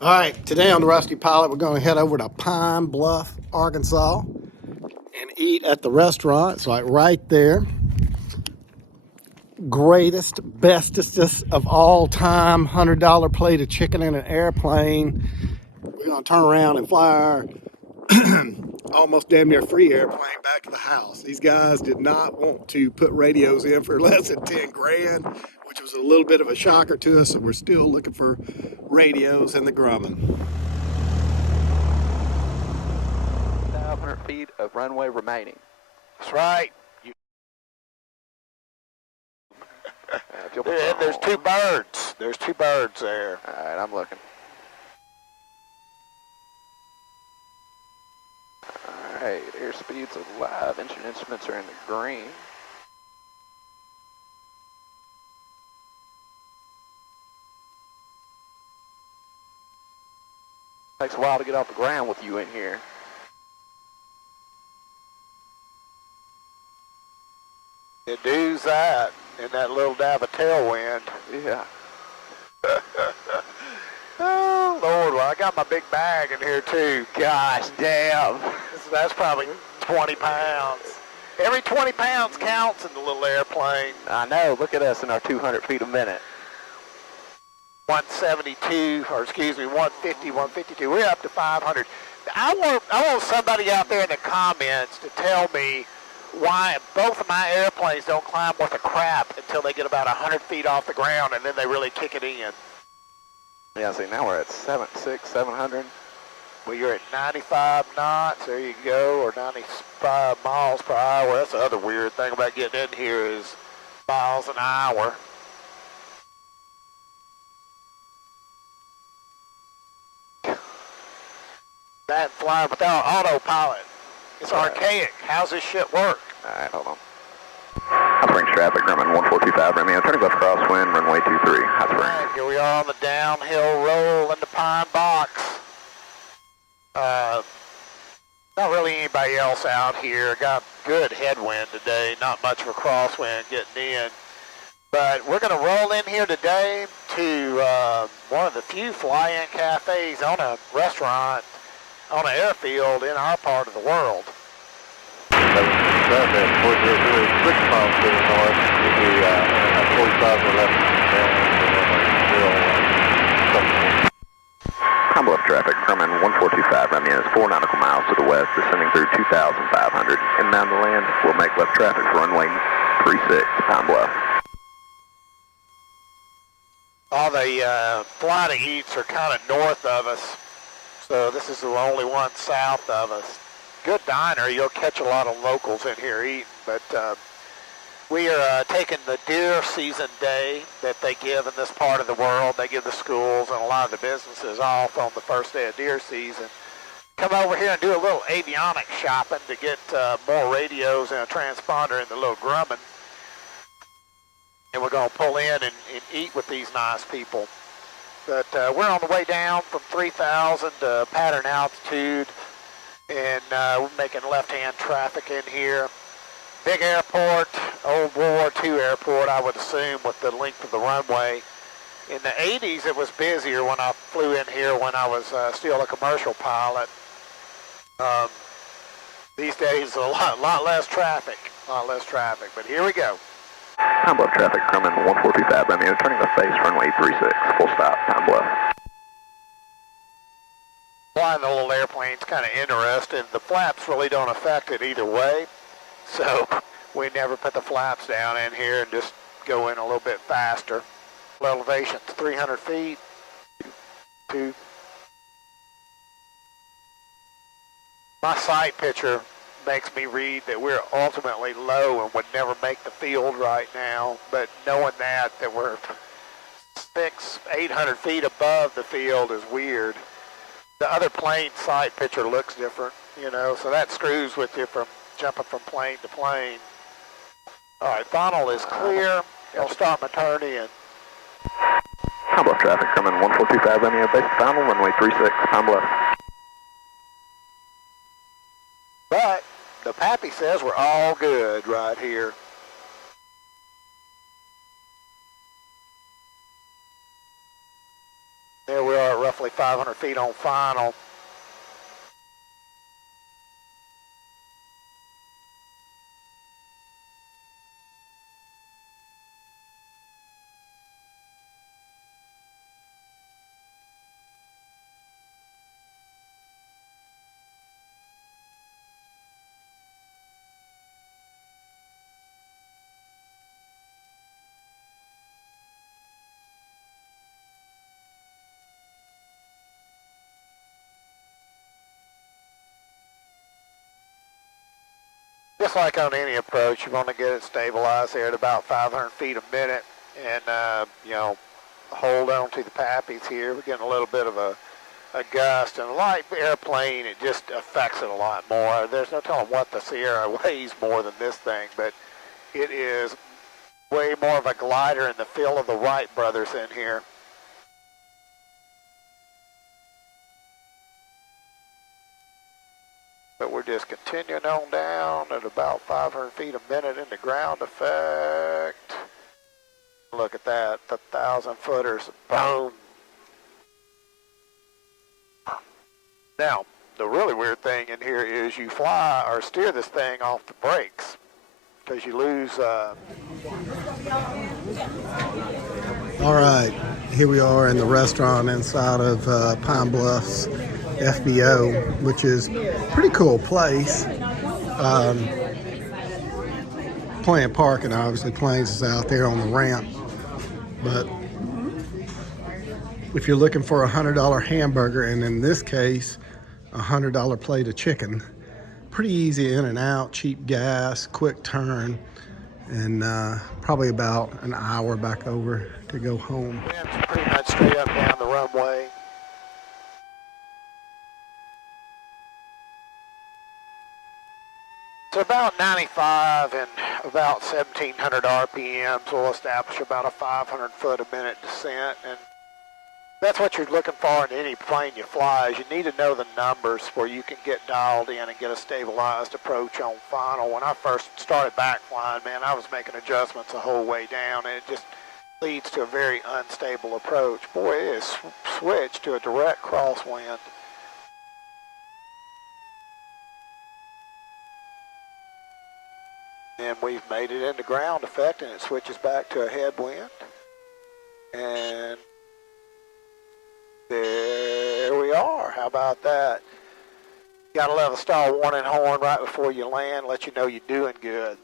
All right, today on the Rusty Pilot, we're going to head over to Pine Bluff, Arkansas, and eat at the restaurant. It's like right there. Greatest, bestest of all time, $100 plate of chicken in an airplane. We're going to turn around and fly our almost damn near free airplane back to the house. These guys did not want to put radios in for less than 10 grand, which was a little bit of a shocker to us. So we're still looking for radios in the Grumman. 500 feet of runway remaining. That's right. There's two birds. There's two birds there. All right, I'm looking. All right, airspeed's alive. Engine instruments are in the green. Takes a while to get off the ground with you in here. It does that in that little dab of tailwind. Yeah. Oh, Lord, well, I got my big bag in here, too. Gosh, damn. That's probably 20 pounds. Every 20 pounds counts in the little airplane. I know. Look at us in our 200 feet a minute. 172, or excuse me, 150, 152. We're up to 500. I want somebody out there in the comments to tell me why both of my airplanes don't climb worth a crap until they get about 100 feet off the ground, and then they really kick it in. Yeah, see, now we're at 700. Well, you're at 95 knots, there you go, or 95 miles per hour. That's the other weird thing about getting in here is miles an hour. That flying without autopilot. It's archaic. How's this shit work? All right, hold on. High Springs traffic, Grumman 1425, Romeo, turning left crosswind, runway 23, High Springs. All right, here we are on the downhill roll in the Pine Box. Not really anybody else out here. Got good headwind today, not much of a crosswind getting in. But we're going to roll in here today to one of the few fly-in cafes on a restaurant on an airfield in our part of the world. 403, 6 miles to the north, maybe 45 to left. Pine Bluff traffic, Grumman 1425, Romeo is 4 nautical miles to the west, descending through 2,500. Inbound to land, we'll make left traffic for runway 36, Pine Bluff. All the flying eats are kind of north of us, so this is the only one south of us. Good diner, you'll catch a lot of locals in here eating, but we are taking the deer season day that they give in this part of the world. They give the schools and a lot of the businesses off on the first day of deer season. Come over here and do a little avionics shopping to get more radios and a transponder in the little Grumman. And we're going to pull in and eat with these nice people. But we're on the way down from 3,000 to pattern altitude, and we're making left-hand traffic in here. Big airport, old World War II airport, I would assume, with the length of the runway. In the 80s, it was busier when I flew in here when I was still a commercial pilot. These days, a lot less traffic, but here we go. Pine Bluff traffic, Grumman 1425, Romeo, turning left base, runway 36, full stop, Pine Bluff. Flying the little airplane's kind of interesting. The flaps really don't affect it either way, so we never put the flaps down in here and just go in a little bit faster. Elevation's 300 feet. Two. My sight picture makes me read that we're ultimately low and would never make the field right now, but knowing that we're 600-800 feet above the field is weird. The other plane sight picture looks different, you know, so that screws with you from jumping from plane to plane. All right, funnel is clear. I'll start my turn in. Pine Bluff traffic, Grumman 1425, Romeo, base final, runway 36, Pine Bluff. But the Pappy says we're all good right here. There we are at roughly 500 feet on final. Just like on any approach, you want to get it stabilized there at about 500 feet a minute, and you know, hold on to the pappies here. We're getting a little bit of a gust, and a light airplane, it just affects it a lot more. There's no telling what the Sierra weighs more than this thing, but it is way more of a glider in the feel of the Wright brothers in here. But we're just continuing on down at about 500 feet a minute into ground effect. Look at that, the 1,000-footers, boom. Now, the really weird thing in here is you fly or steer this thing off the brakes because you lose. All right, here we are in the restaurant inside of Pine Bluff's FBO, which is a pretty cool place. Plenty of parking, obviously. Planes is out there on the ramp. But if you're looking for a $100 hamburger, and in this case, a $100 plate of chicken, pretty easy in and out, cheap gas, quick turn, and probably about an hour back over to go home. Wind's pretty much straight up down the runway. So about 95 and about 1,700 RPMs will establish about a 500 foot a minute descent, and that's what you're looking for in any plane you fly. Is you need to know the numbers where you can get dialed in and get a stabilized approach on final. When I first started back flying, man, I was making adjustments the whole way down, and it just leads to a very unstable approach. Boy, it is switched to a direct crosswind. And we've made it into ground effect, and it switches back to a headwind. And there we are. How about that? Got a level star warning horn right before you land, let you know you're doing good.